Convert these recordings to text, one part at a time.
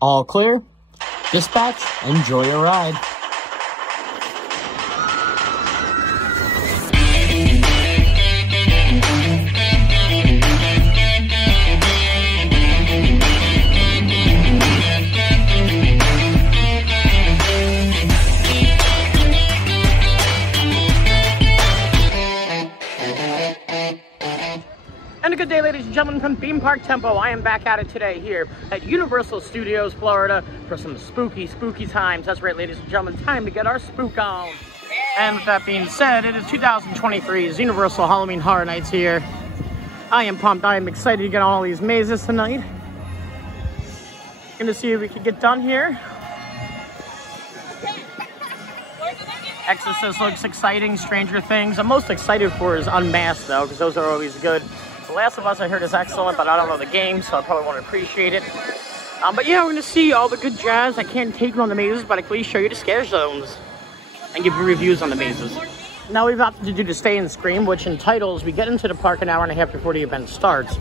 All clear. Dispatch, enjoy your ride. And a good day, ladies and gentlemen, from Theme Park Tempo. I am back at it today here at Universal Studios, Florida, for some spooky times. That's right, ladies and gentlemen, time to get our spook on. And with that being said, it is 2023's Universal Halloween Horror Nights here. I am pumped. I am excited to get on all these mazes tonight. Gonna see if we can get done here. Exorcist looks exciting. Stranger Things. I'm most excited for is Unmasked, though, because those are always good. The Last of Us I heard is excellent, but I don't know the game, so I probably won't appreciate it. But yeah, we're going to see all the good jazz. I can't take you on the mazes, but I can at least show you the scare zones and give you reviews on the mazes. Now we've opted to do the Stay and Scream, which entitles we get into the park an hour and a half before the event starts.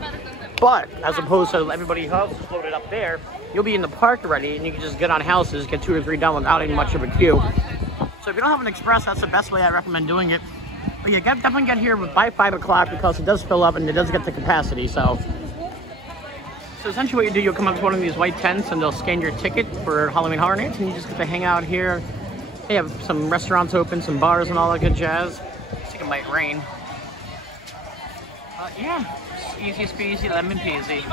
But as opposed to everybody else loaded up there, you'll be in the park already, and you can just get on houses, get 2 or 3 done without any much of a queue. So if you don't have an express, that's the best way I recommend doing it. But yeah, definitely get here by 5 o'clock because it does fill up and it does get to capacity, so essentially what you do, you'll come up to one of these white tents and they'll scan your ticket for Halloween Horror Nights, and you just get to hang out here. They have some restaurants open, some bars and all that good jazz. I think it might rain. Yeah, easy squeezy, lemon peasy.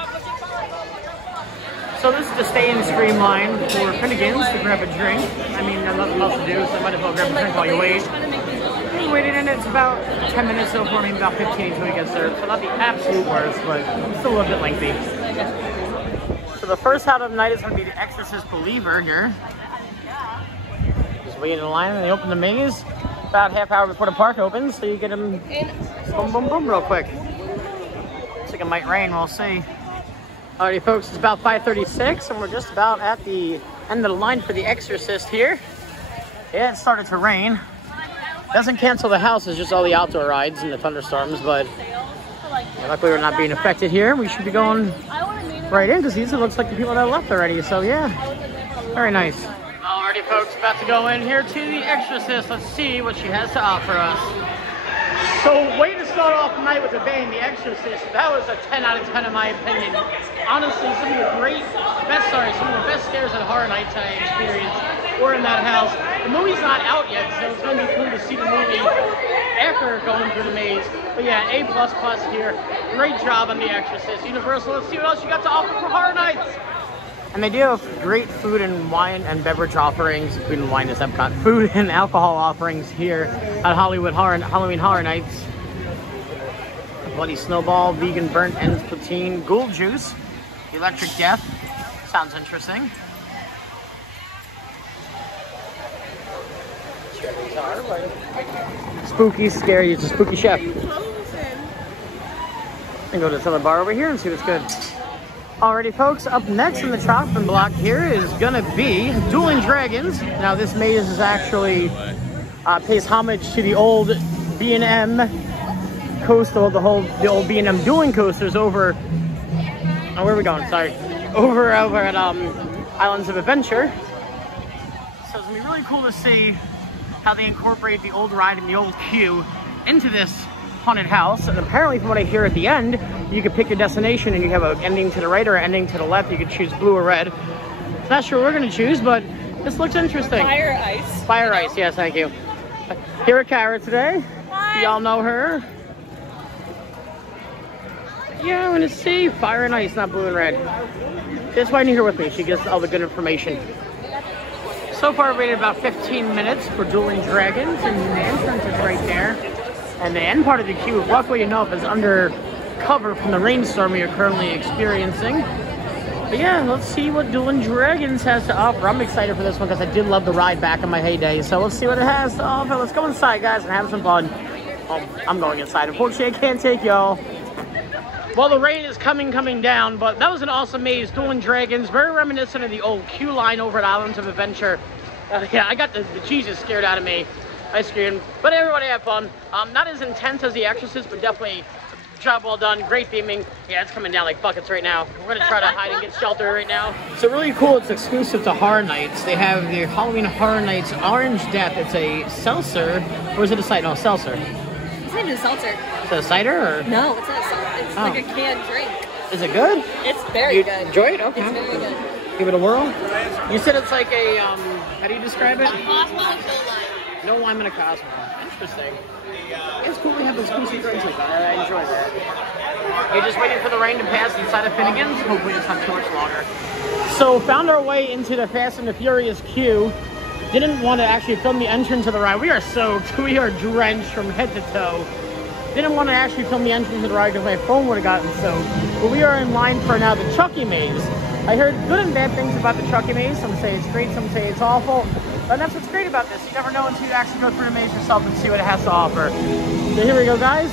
So this is the Stay and Scream line for Finnegan's to grab a drink. I mean, there's nothing else to do, so I might as well grab a drink while you wait. Waiting in it's about 10 minutes so far, maybe about 15 until we get served. So not the absolute worst, but still a little bit lengthy. So the first out of the night is going to be the Exorcist Believer here. Just waiting in line and they open the maze about half hour before the park opens, so you get them boom, boom, boom real quick. Looks like it might rain, we'll see. Alrighty folks, it's about 5:36 and we're just about at the end of the line for the Exorcist here. Yeah, it started to rain. Doesn't cancel the house, it's just all the outdoor rides and the thunderstorms, but luckily we're not being affected here. We should be going right in because these looks like the people that left already, so yeah, very nice. Alrighty folks, about to go in here to the Exorcist. Let's see what she has to offer us. So way to start off the night with a bang, the Exorcist. That was a 10 out of 10 in my opinion. Honestly, some of the best scares at Horror Nights I experienced were in that house. The movie's not out yet, so it's going to be cool to see the movie after going through the maze. But yeah, A++ here. Great job on the Exorcist. Universal, let's see what else you got to offer for Horror Nights. And they do have great food and wine and beverage offerings. Food and wine is Epcot. Food and alcohol offerings here at Halloween Horror Nights. Bloody Snowball, vegan burnt ends poutine, ghoul juice, electric death. Sounds interesting. Spooky, scary. It's a spooky chef. And go to this other bar over here and see what's good. Alrighty folks, up next in the chopping block here is gonna be Dueling Dragons. Now this maze is actually pays homage to the old B&M coaster, the old B&M dueling coasters over. Oh, where are we going? Sorry, over at Islands of Adventure. So it's gonna be really cool to see how they incorporate the old ride and the old queue into this haunted house. And apparently from what I hear at the end, you can pick your destination and you have an ending to the right or an ending to the left. You can choose blue or red. Not sure what we're gonna choose, but this looks interesting. Fire Ice. Fire Ice, yes, thank you. Here at Kara today. Hi. Y'all know her. Yeah, I'm gonna see Fire and Ice, not blue and red. That's why I need her with me. She gives all the good information. So far, I've waited about 15 minutes for Dueling Dragons, and the entrance is right there. And the end part of the queue, luckily enough, is under cover from the rainstorm we are currently experiencing. But yeah, let's see what Dueling Dragons has to offer. I'm excited for this one because I did love the ride back in my heyday. So let's see what it has to offer. Let's go inside, guys, and have some fun. Oh, I'm going inside. Unfortunately, I can't take y'all. Well, the rain is coming down, but that was an awesome maze. Dueling Dragons, very reminiscent of the old queue line over at Islands of Adventure. Yeah, I got the Jesus scared out of me. I screamed, but everybody had fun. Not as intense as The Exorcist, but definitely Job well done, great theming. Yeah, it's coming down like buckets right now. We're gonna try to hide and get shelter right now. So really cool, it's exclusive to Horror Nights. They have the Halloween Horror Nights Orange Death. It's a seltzer, or is it a cider? No, seltzer. It's not even a seltzer. Is it a cider or? No, it's not a seltzer. It's like a canned drink. Is it good? It's very good. Enjoy it? Okay. It's very good. Give it a whirl. You said it's like a, how do you describe it? A Cosmo and no lime. No lime in a Cosmo. Interesting. It's cool we have exclusive drinks like that. I enjoy that. You're just waiting for the rain to pass inside of Finnegan's. Hopefully it's not too much longer. So found our way into the Fast and the Furious queue. Didn't want to actually film the entrance of the ride. We are soaked. We are drenched from head to toe. Didn't want to actually film the entrance of the ride because my phone would have gotten soaked. But we are in line for now the Chucky Maze. I heard good and bad things about the Chucky Maze. Some say it's great, some say it's awful. And that's what's great about this. You never know until you actually go through the maze yourself and see what it has to offer. So here we go, guys.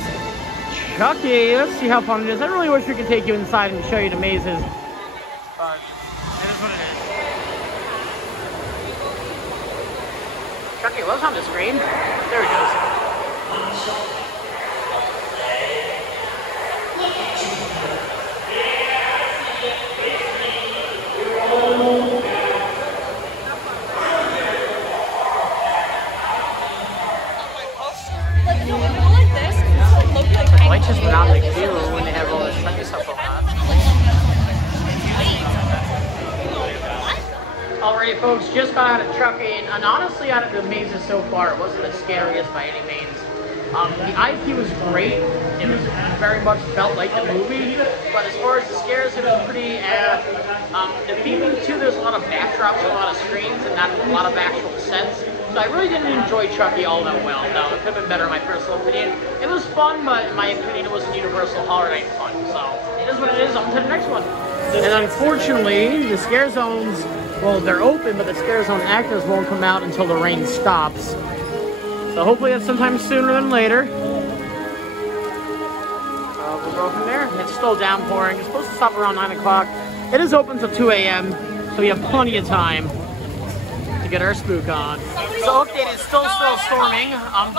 Chucky, let's see how fun it is. I really wish we could take you inside and show you the mazes. But it is what it is. Chucky was on the screen. There he goes. I might just went out in the queue when they have all this Chucky stuff going on. Alrighty folks, just got out of Chucky, and honestly out of the mazes so far, it wasn't the scariest by any means. The IP was great, it was very much felt like the movie, but as far as the scares, it was pretty, the theming too, there's a lot of backdrops, a lot of screens, and not a lot of actual sets. So I really didn't enjoy Chucky all that well. No, it could have been better in my personal opinion. It was fun, but in my opinion, it wasn't Universal Horror Night fun. So it is what it is. On to the next one. And unfortunately, the scare zones, well, they're open, but the scare zone actors won't come out until the rain stops. So hopefully that's sometime sooner than later. We'll go from there. It's still downpouring. It's supposed to stop around 9 o'clock. It is open till 2 a.m., so we have plenty of time to get our spook on. So update is still storming.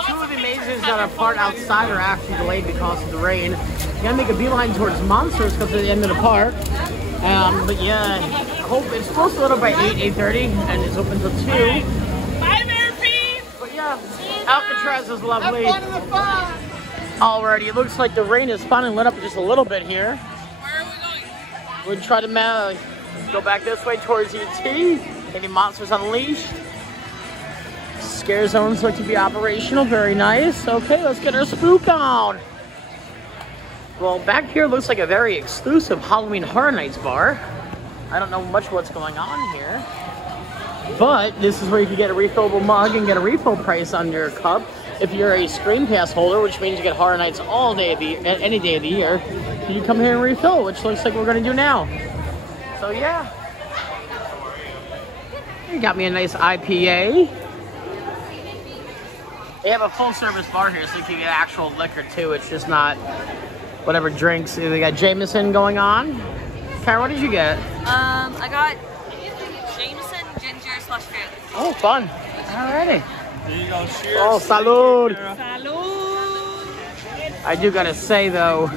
Two of the mazes that are part outside are actually delayed because of the rain. You gotta make a beeline towards Monsters because they're the end of the park. But yeah, I hope it's supposed to let up by 8:30, and it's open till 2. Bye, Murphy! But yeah, Alcatraz is lovely. Alrighty, it looks like the rain is finally let up just a little bit here. Where are we going? We'll try to go back this way towards ET. Maybe Monsters Unleashed. Scare zones look to be operational. Very nice. Okay, let's get our spook on. Well, back here looks like a very exclusive Halloween Horror Nights bar. I don't know much what's going on here. But this is where you can get a refillable mug and get a refill price on your cup. If you're a Screen Pass holder, which means you get Horror Nights all day any day of the year, you come here and refill, which looks like we're going to do now. So yeah. You got me a nice IPA. They have a full service bar here, so you can get actual liquor too. It's just not whatever drinks. They got Jameson going on. Karen, what did you get? I got Jameson, ginger, slush fruit. Oh, fun. Alrighty. There you go. Cheers. Oh, salud. Salud! I do gotta say though,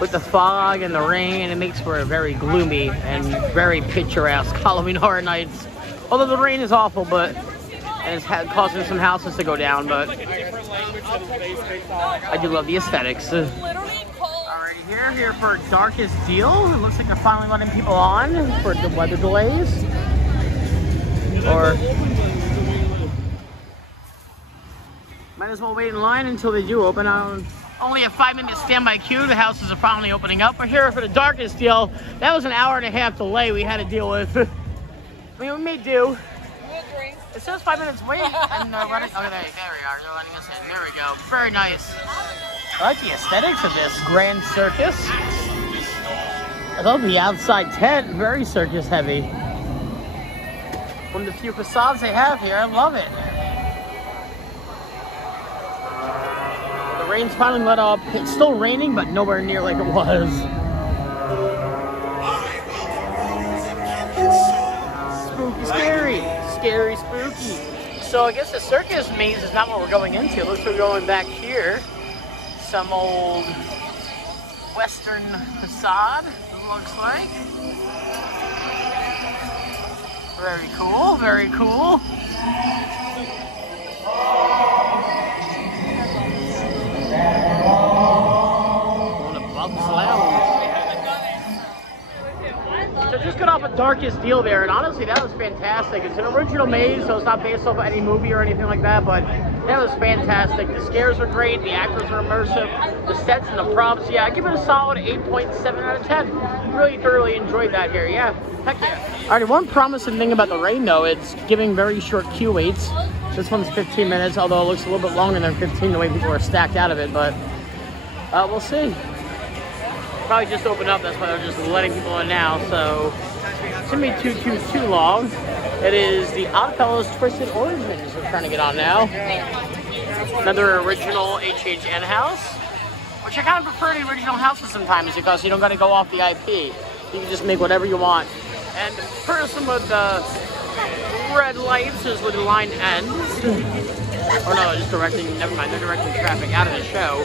with the fog and the rain, it makes for a very gloomy and very picturesque Halloween Horror Nights. Although the rain is awful, but and it's causing some houses to go down, but I do love the aesthetics. Alrighty, here for Darkest Deal. It looks like they're finally letting people on for the weather delays. Or might as well wait in line until they do open. Only a 5-minute standby queue. The houses are finally opening up. We're here for the Darkest Deal. That was an hour-and-a-half delay we had to deal with. I mean, we may do. It says 5 minutes wait, and they're running. Okay, there we are. They're letting us in. There we go. Very nice. I like the aesthetics of this Grand Circus. I love the outside tent. Very circus heavy. One of the few facades they have here. I love it. The rain's finally let up. It's still raining, but nowhere near like it was. Spooky, scary. Scary, spooky. So I guess the circus maze is not what we're going into. It looks like we're going back here. Some old western facade, it looks like. Very cool, very cool. Going to Bub's Lounge. So just got off of Darkest Deal there, and honestly, that was fantastic. It's an original maze, so it's not based off of any movie or anything like that, but that was fantastic. The scares were great, the actors were immersive, the sets and the props. Yeah, I give it a solid 8.7 out of 10. Really thoroughly enjoyed that here, yeah. Heck yeah. Alright, one promising thing about the rain, though, it's giving very short queue waits. This one's 15 minutes, although it looks a little bit longer than 15 the way people are stacked out of it, but we'll see. Probably just opened up, that's why they're just letting people in now, so it shouldn't be too long. It is the Oddfellows Twisted Origins we're trying to get on now. Another original HHN house, which I kind of prefer the original houses sometimes because you don't got to go off the IP. You can just make whatever you want. And the person with the red lights is where the line ends. Or no, just directing, never mind, they're directing traffic out of the show.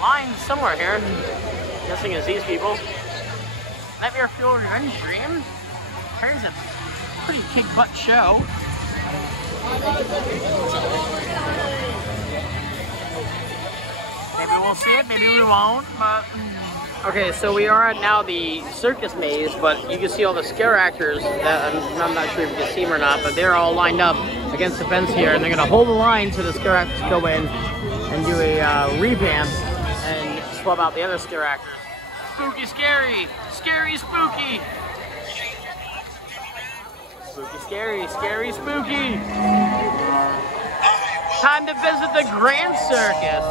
Line somewhere here. I'm guessing it's these people. Nightmare Fuel Revenge Dream. Here's a pretty kick butt show. Maybe we'll see it, maybe we won't, but... Okay, so we are at now the circus maze, but you can see all the scare actors that I'm not sure if you can see them or not, but they're all lined up against the fence here, and they're gonna hold the line so the scare actors go in and do a revamp and swap out the other scare actors. Spooky, scary, scary, spooky. Spooky, scary, scary, spooky. Time to visit the Grand Circus.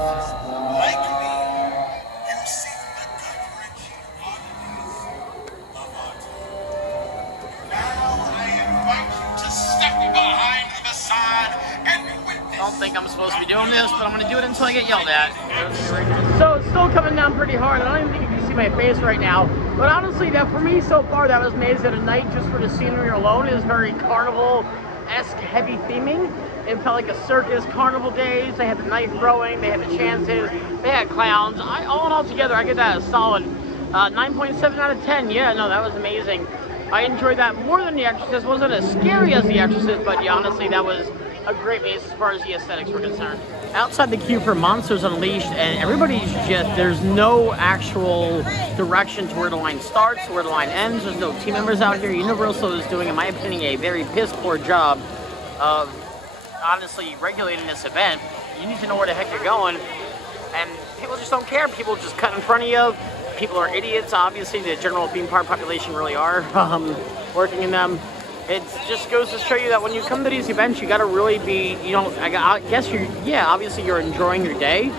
I don't think I'm supposed to be doing this, but I'm going to do it until I get yelled at. So it's still coming down pretty hard. I don't even think you can see my face right now. But honestly, that for me so far, that was Maze at a Night just for the scenery alone is very carnival-esque heavy theming. It felt like a circus, carnival days. They had the knife throwing, they had the chances, they had clowns. All in all together, I get that a solid 9.7 out of 10. Yeah, no, that was amazing. I enjoyed that more than The Exorcist. It wasn't as scary as The Exorcist, but yeah, honestly, that was a great maze as far as the aesthetics were concerned. Outside the queue for Monsters Unleashed, and everybody's just, there's no actual direction to where the line starts, to where the line ends. There's no team members out here. Universal is doing, in my opinion, a very piss-poor job of honestly regulating this event. You need to know where the heck you're going, and people just don't care. People just cut in front of you. People are idiots. Obviously, the general theme park population really are working in them. It just goes to show you that when you come to these events, you got to really be, you know, I guess obviously you're enjoying your day,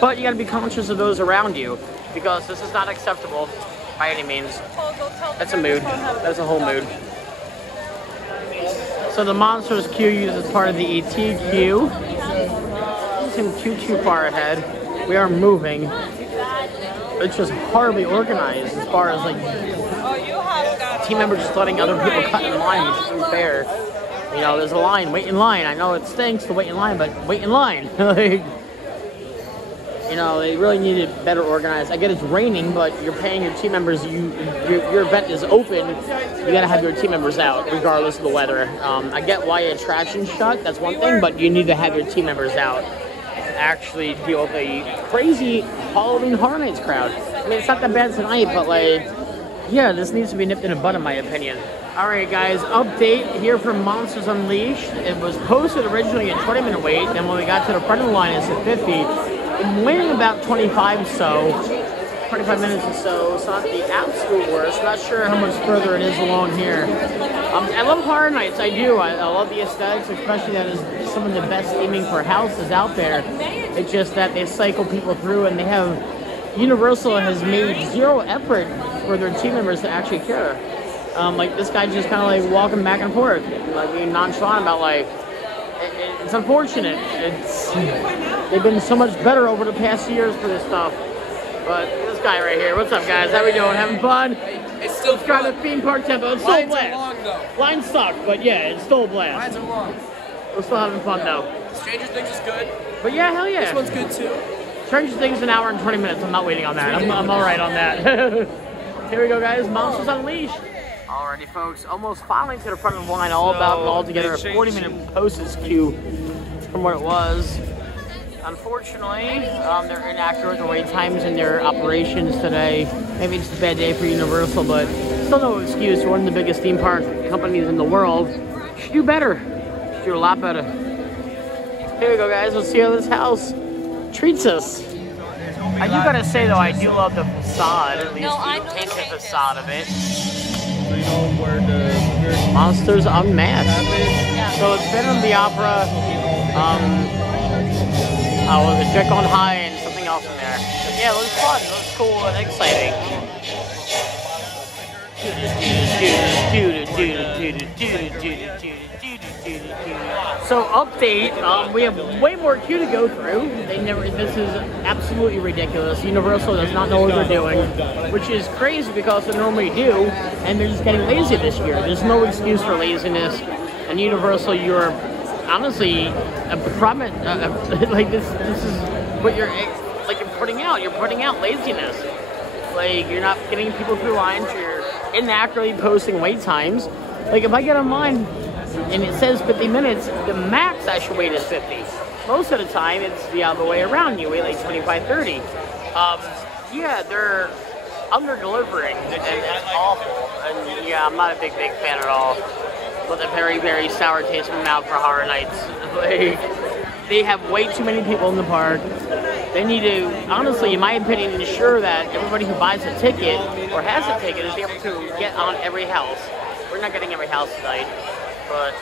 but you got to be conscious of those around you, because this is not acceptable by any means. That's a mood. That's a whole mood. So the Monsters queue uses part of the ET queue. Doesn't seem too far ahead. We are moving. It's just horribly organized as far as like team members just letting other people cut in line, which is unfair. You know, there's a line, wait in line. I know it stinks to wait in line, but wait in line. Like, you know, they really need it better organized. I get it's raining, but you're paying your team members. Your event is open. You gotta have your team members out, regardless of the weather. I get why attraction's shut. That's one thing, but you need to have your team members out to actually deal with a crazy Halloween Horror Nights crowd. I mean, it's not that bad tonight, but like, yeah, this needs to be nipped in the bud, in my opinion. Alright guys, update here from Monsters Unleashed. It was posted originally at 20-minute wait, then when we got to the front of the line, it's at 50. I'm waiting about 25 minutes or so. It's not the absolute worst. Not sure how much further it is along here. I love Horror Nights, I do. I love the aesthetics, especially that is some of the best theming for houses out there. It's just that they cycle people through, and they have, Universal has made zero effort for their team members to actually care. Like this guy just kind of like walking back and forth, like being nonchalant about like, it's unfortunate. They've been so much better over the past years for this stuff. But this guy right here, what's up guys? How we doing? Having fun? It's still trying to theme park tempo. It's still a blast. Lines are long though. Lines suck, but yeah, it's still a blast. Lines are long. We're still having fun though. Stranger Things is good. But yeah, hell yeah. This one's good too. Stranger Things an hour and 20 minutes. I'm not waiting on that. I'm all right on that. Here we go, guys. Monsters Unleashed. Alrighty, folks. Almost finally to the front of the line. All about and all together. A 40-minute postage queue from what it was. Unfortunately, they're inaccurate with the wait times in their operations today. Maybe it's a bad day for Universal, but still no excuse. One of the biggest theme park companies in the world. Should do better. Should do a lot better. Here we go, guys. Let's see how this house treats us. I do gotta say, though, I do love the facade. At least the painted facade of it. Monsters Unmasked. So it's been in the opera. Was a Jekyll on High and something else in there. But yeah, it was fun. It was cool and exciting. So update, we have way more queue to go through. This is absolutely ridiculous. Universal does not know what they're doing, which is crazy because they normally do, and they're just getting lazy this year. There's no excuse for laziness, and Universal, you're honestly a problem. Like this is what you're putting out. You're putting out laziness. Like, you're not getting people through lines. You're inaccurately posting wait times. Like, if I get online and it says 50 minutes, the max I should wait is 50. Most of the time, it's the other way around. You wait like 25, 30. Yeah, they're under-delivering, and it's awful. And yeah, I'm not a big fan at all. With a very, very sour taste in my mouth for Horror Nights. Like, they have way too many people in the park. They need to, honestly, in my opinion, ensure that everybody who buys a ticket or has a ticket is able to get on every house. We're not getting every house tonight, but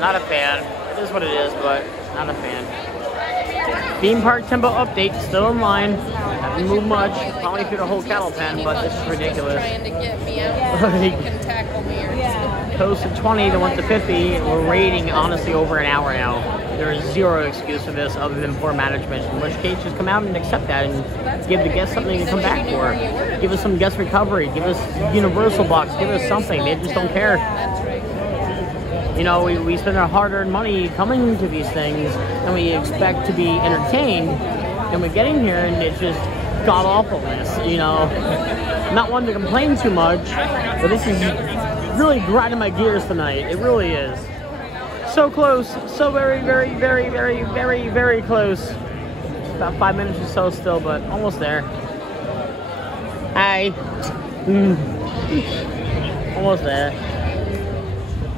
not a fan. It is what it is, but not a fan. Theme park tempo update, still in line. Haven't moved much. Probably through the whole cattle pen, but this is ridiculous. Trying to get me out so you can tackle me or something. Coast to 20 to 1 to 50. We're waiting, honestly, over an hour now. There is zero excuse for this other than poor management. In which case, just come out and accept that and give the guests something to come back for. Give us some guest recovery. Give us Universal Box. Give us something. They just don't care. That's right. You know, we spend our hard-earned money coming to these things, and we expect to be entertained. And we get in here, and it's just god-awfulness, you know. Not one to complain too much, but this is really grinding my gears tonight. It really is. So close. So very, very, very, very, very, very close. About 5 minutes or so still, but almost there. Hi. Almost there.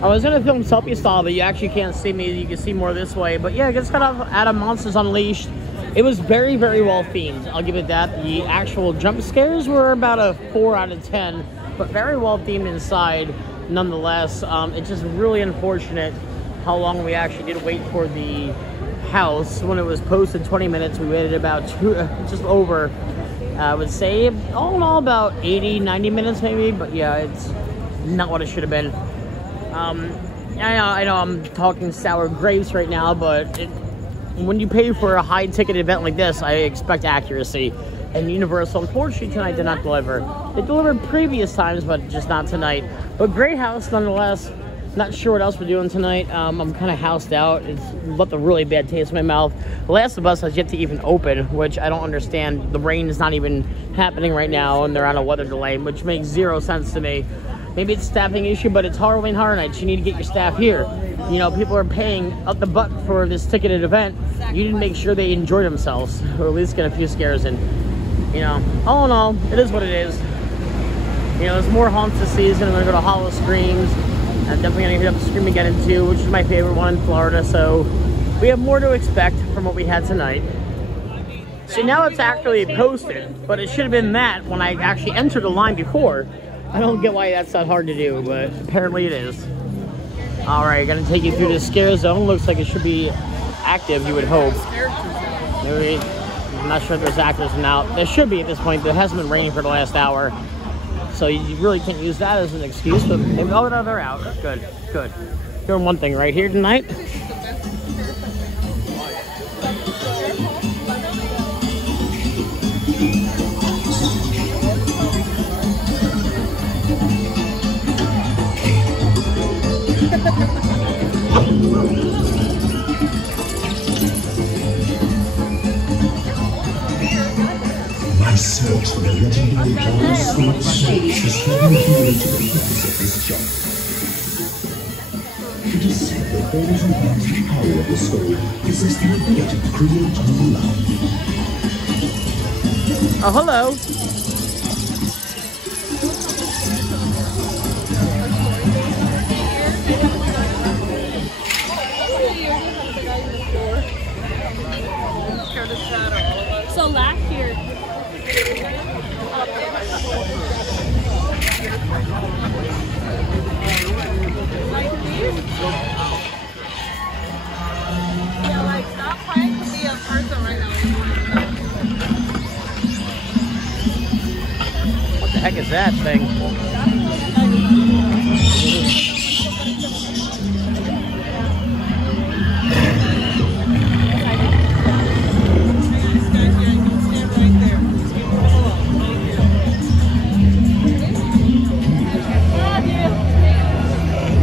I was gonna film selfie style, but you actually can't see me. You can see more this way. But yeah, just got out of Monsters Unleashed. It was very, very well themed. I'll give it that. The actual jump scares were about a 4 out of 10, but very well themed inside nonetheless. It's just really unfortunate how long we actually did wait for the house. When it was posted 20 minutes, we waited about just over, I would say, all in all, about 80, 90 minutes maybe. But yeah, it's not what it should have been. I know I'm talking sour grapes right now, but when you pay for a high-ticket event like this, I expect accuracy. And Universal, unfortunately, tonight did not deliver. They delivered previous times, but just not tonight. But great house, nonetheless. Not sure what else we're doing tonight. I'm kind of housed out. It's left a really bad taste in my mouth. The Last of Us has yet to even open, which I don't understand. The rain is not even happening right now, and they're on a weather delay, which makes zero sense to me. Maybe it's a staffing issue, but it's Halloween Horror Nights. You need to get your staff here. You know, people are paying up the butt for this ticketed event. You need to make sure they enjoy themselves, or at least get a few scares in. You know, all in all, it is what it is. You know, there's more haunts this season. I'm gonna go to Hollow Screams. I'm definitely gonna hit up Scream Again 2, which is my favorite one in Florida. So we have more to expect from what we had tonight. See, now it's actually posted, but it should have been that when I actually entered the line before. I don't get why that's that hard to do, but apparently it is. Alright, gonna take you through the scare zone. Looks like it should be active, you would hope. Maybe, I'm not sure if there's actors now. There should be at this point. It hasn't been raining for the last hour. So you really can't use that as an excuse, but maybe, oh no, they're out. Good, good. Doing one thing right here tonight. My search for the legendary John Sweet Source has led me here into the depths of this jungle. It is said that those who harness the power of the soul possess the ability to create new life. Oh, hello. So last year, Yeah, like, stop trying to be a person right now. What the heck is that thing?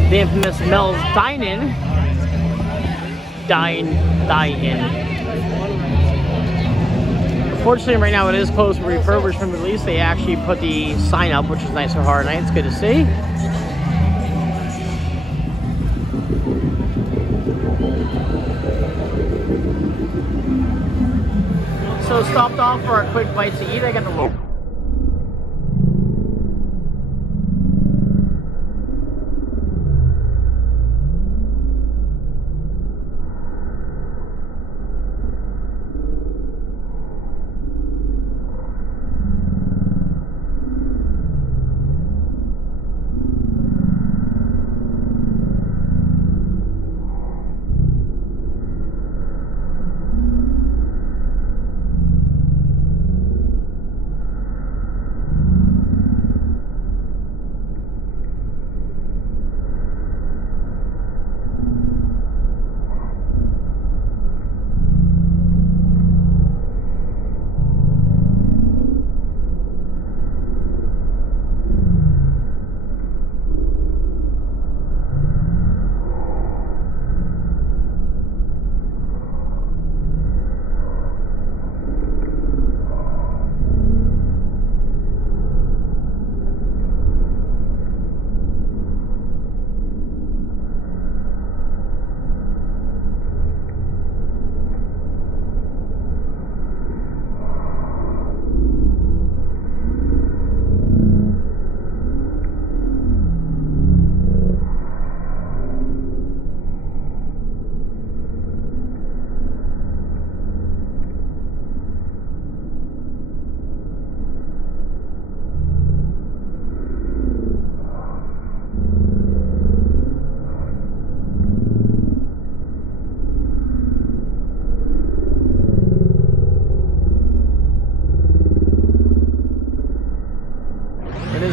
The infamous Mel's Dine-In. Dine-In. Unfortunately, right now it is closed for refurbishment, but at least they actually put the sign up, which is nice and hard. It's good to see. So stopped off for a quick bite to eat. I got the local.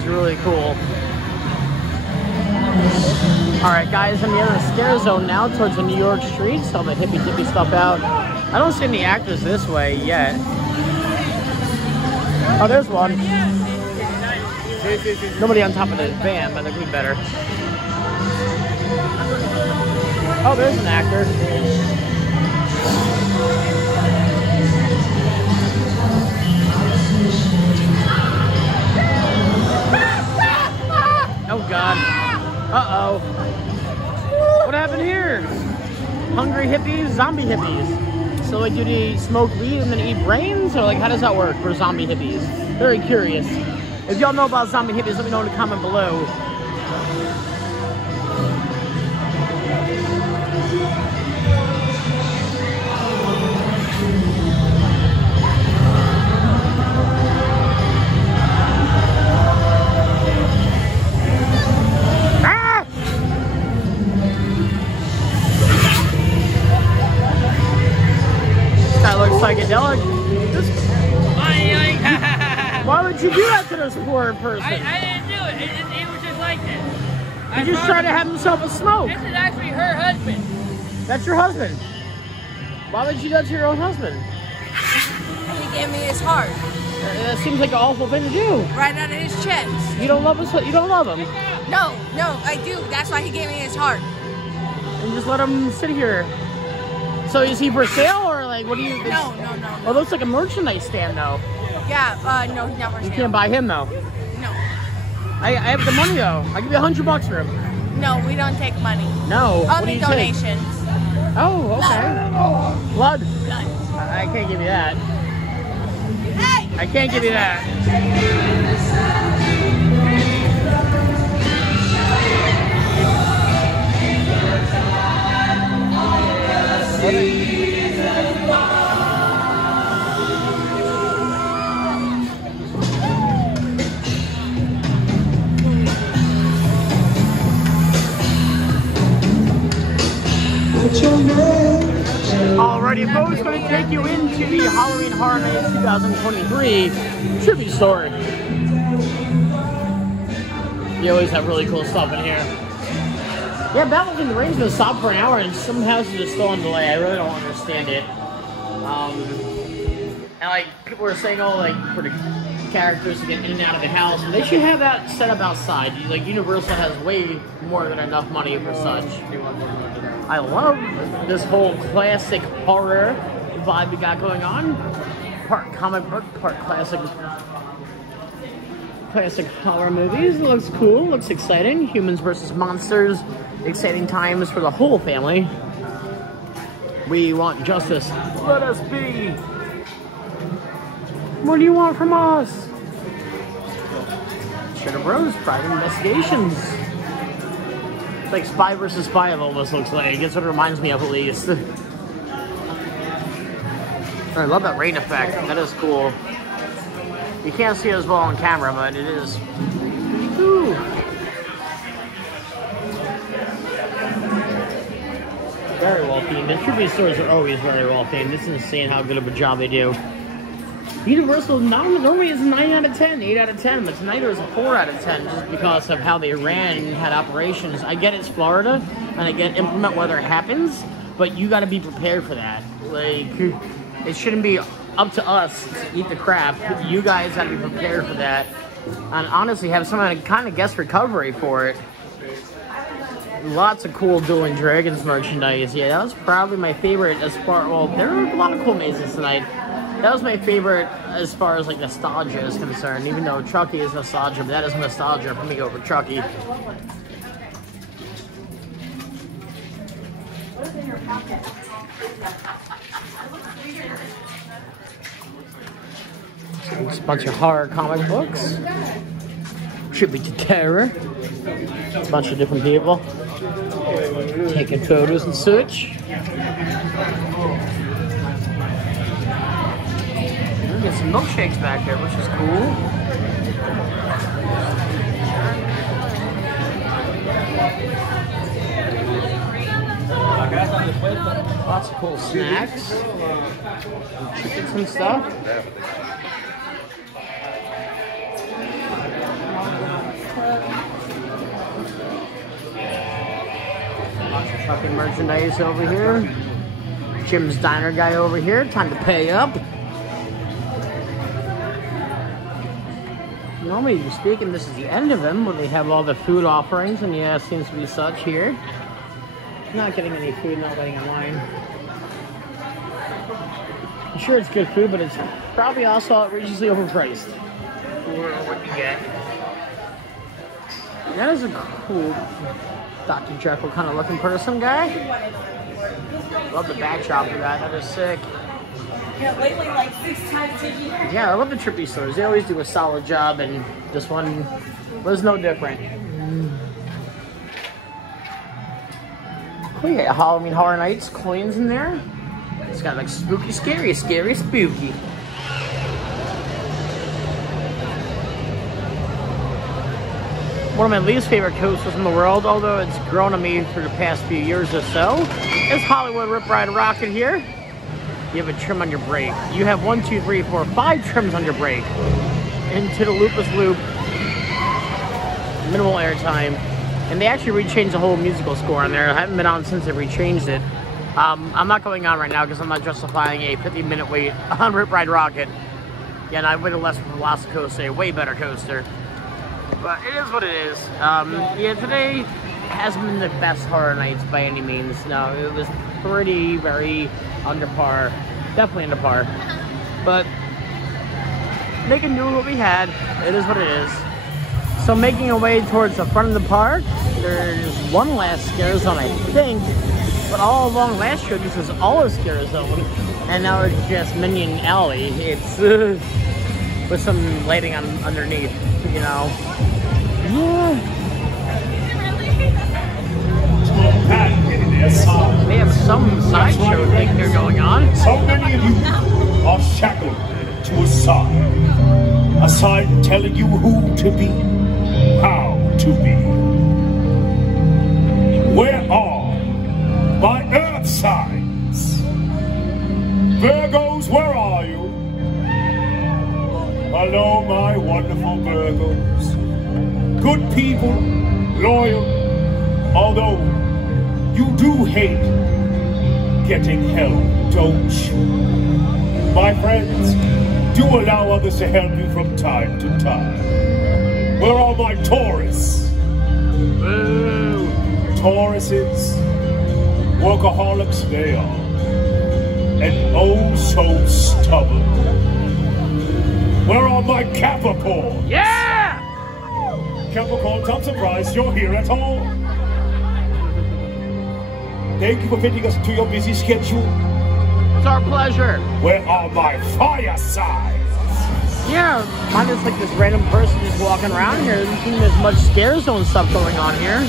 Really cool. Alright guys, I'm near the scare zone now towards the New York streets. All the hippie dippy stuff out. I don't see any actors this way yet. Oh, there's one. Nobody on top of the van, but they're be better. Oh, there's an actor. Oh God. Uh-oh. What happened here? Hungry hippies, zombie hippies. So like, do they smoke weed and then eat brains? Or like, how does that work for zombie hippies? Very curious. If y'all know about zombie hippies, let me know in the comment below. That looks psychedelic. Why would you do that to this poor person? I didn't do it. It was just like this. He just tried to have himself a smoke. This is actually her husband. That's your husband. Why would you do that to your own husband? he gave me his heart. That seems like an awful thing to do. Right out of his chest. You don't love us. You don't love him. No, I do. That's why he gave me his heart. and just let him sit here. So is he for sale or like what do you? No. Oh, it looks like a merchandise stand though. Yeah, no, he's not for You sale. can't buy him though. No. I have the money though. I'll give you $100 for him. No, we don't take money. No. What do Only you take? donations. Oh, okay. Blood. I can't give you that. Hey! I can't give you that. Alrighty, folks, going to take you into the Halloween Horror Nights 2023 tribute store. You always have really cool stuff in here. Yeah, Battle in the Rain's been stopped for an hour and some houses are still on delay. I really don't understand it. And like, people are saying, oh, like, for the characters to get in and out of the house, they should have that set up outside. Like, Universal has way more than enough money for such. I love this whole classic horror vibe we got going on. Part comic book, part classic horror movies. It looks cool, looks exciting. Humans versus monsters. Exciting times for the whole family. We want justice. Let us be. What do you want from us? Sugar Bros, private investigations. It's like Spy versus Spy, it almost looks like. That's what it reminds me of, at least. I love that rain effect. That is cool. You can't see it as well on camera, but it is. Ooh. Very well themed. The tribute stores are always very well themed. It's insane how good of a job they do. Universal normally is a 9 out of 10, 8 out of 10, but tonight it was a 4 out of 10 just because of how they ran and had operations. I get it's Florida, and I get inclement weather happens, but you got to be prepared for that. Like, it shouldn't be up to us to eat the crap. You guys got to be prepared for that, and honestly have some kind of guest recovery for it. Lots of cool Dueling Dragons merchandise. Yeah, that was probably my favorite as far. Well, there were a lot of cool mazes tonight. That was my favorite as far as like nostalgia is concerned. Even though Chucky is nostalgia, but that is nostalgia for me over Chucky. It's a bunch of horror comic books. Tribute to terror. A bunch of different people taking photos and such. Get some milkshakes back there, which is cool. Lots of cool snacks, some chickens and stuff. Lots of trucking merchandise over here. Jim's Diner guy over here. Time to pay up. Normally speaking, this is the end of them, where they have all the food offerings, and yeah, it seems to be such here. Not getting any food, not getting wine. I'm sure it's good food, but it's probably also outrageously overpriced for what you get. That is a cool Dr. Jekyll kind of looking person guy. Love the backdrop of that. That is sick. Yeah, lately like 6 times a year. Yeah, I love the trippy stores. They always do a solid job, and this one was no different. Cool, you got Halloween Horror Nights coins in there. It's got like spooky, scary, scary, spooky. One of my least favorite coasters in the world, although it's grown on me for the past few years or so, is Hollywood Rip Ride Rocket here. You have a trim on your brake. You have 1, 2, 3, 4, 5 trims on your brake. Into the loopless loop. Minimal airtime. And they actually rechanged the whole musical score on there. I haven't been on since they rechanged it. I'm not going on right now because I'm not justifying a 50-minute wait on Rip Ride Rocket. Yeah, and I waited less for Velocicoaster, a way better coaster. But it is what it is. Yeah, today hasn't been the best Horror Nights by any means. No, it was pretty, very under par. Definitely under par. But making do with what we had. It is what it is. So making our way towards the front of the park, there's one last scare zone, I think. But all along last year, this was all a scare zone. And now it's just Minion Alley. It's with some lighting on underneath, you know. Yeah. They have some sideshow thing here going on. So many of you are shackled to a sign. A sign telling you who to be, how to be. Where are my earth signs? Virgos, where are you? Hello, my wonderful Virgos. Good people, loyal, although you do hate getting help, don't you? My friends, do allow others to help you from time to time. Where are my Taurus? Boo. Tauruses, workaholics they are, and oh so stubborn. Where are my Capricorn? Yeah! Capricorns, I'm surprised you're here at all. Thank you for fitting us into your busy schedule. It's our pleasure. Where are my fire signs? Yeah, minus like this random person just walking around here. Doesn't seem there's much scare zone stuff going on here.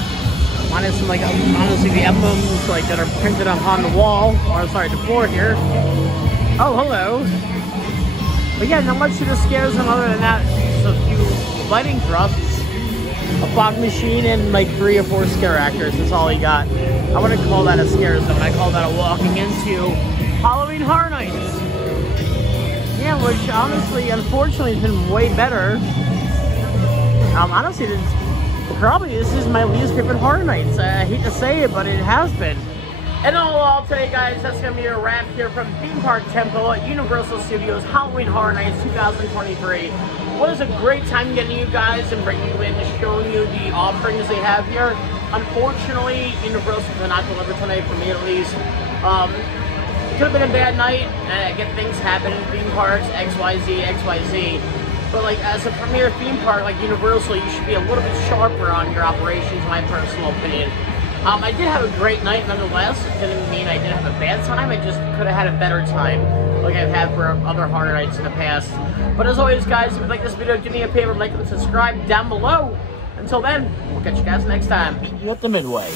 Minus some like honestly the emblems like that are printed on the wall, or sorry, the floor here. Oh, hello. But yeah, not much to the scare zone other than that. Just a few lighting thrusts, a fog machine, and like 3 or 4 scare actors. That's all he got. I wouldn't call that a scare zone. I call that a walking into Halloween Horror Nights. Yeah, which honestly, unfortunately, has been way better. Honestly, this is my least favorite Horror Nights. I hate to say it, but it has been. And all today, guys, that's going to be a wrap here from Theme Park Temple at Universal Studios Halloween Horror Nights 2023. What is a great time getting you guys and bringing you in and showing you the offerings they have here. Unfortunately, Universal did not deliver tonight, for me at least. It could have been a bad night. Get things happen in theme parks, XYZ, XYZ. But like as a premier theme park like Universal, you should be a little bit sharper on your operations, in my personal opinion. I did have a great night nonetheless. It didn't mean I didn't have a bad time. I just could have had a better time like I've had for other Horror Nights in the past. But as always, guys, if you like this video, do me a favor, like and subscribe down below. Until then, we'll catch you guys next time. At the Midway.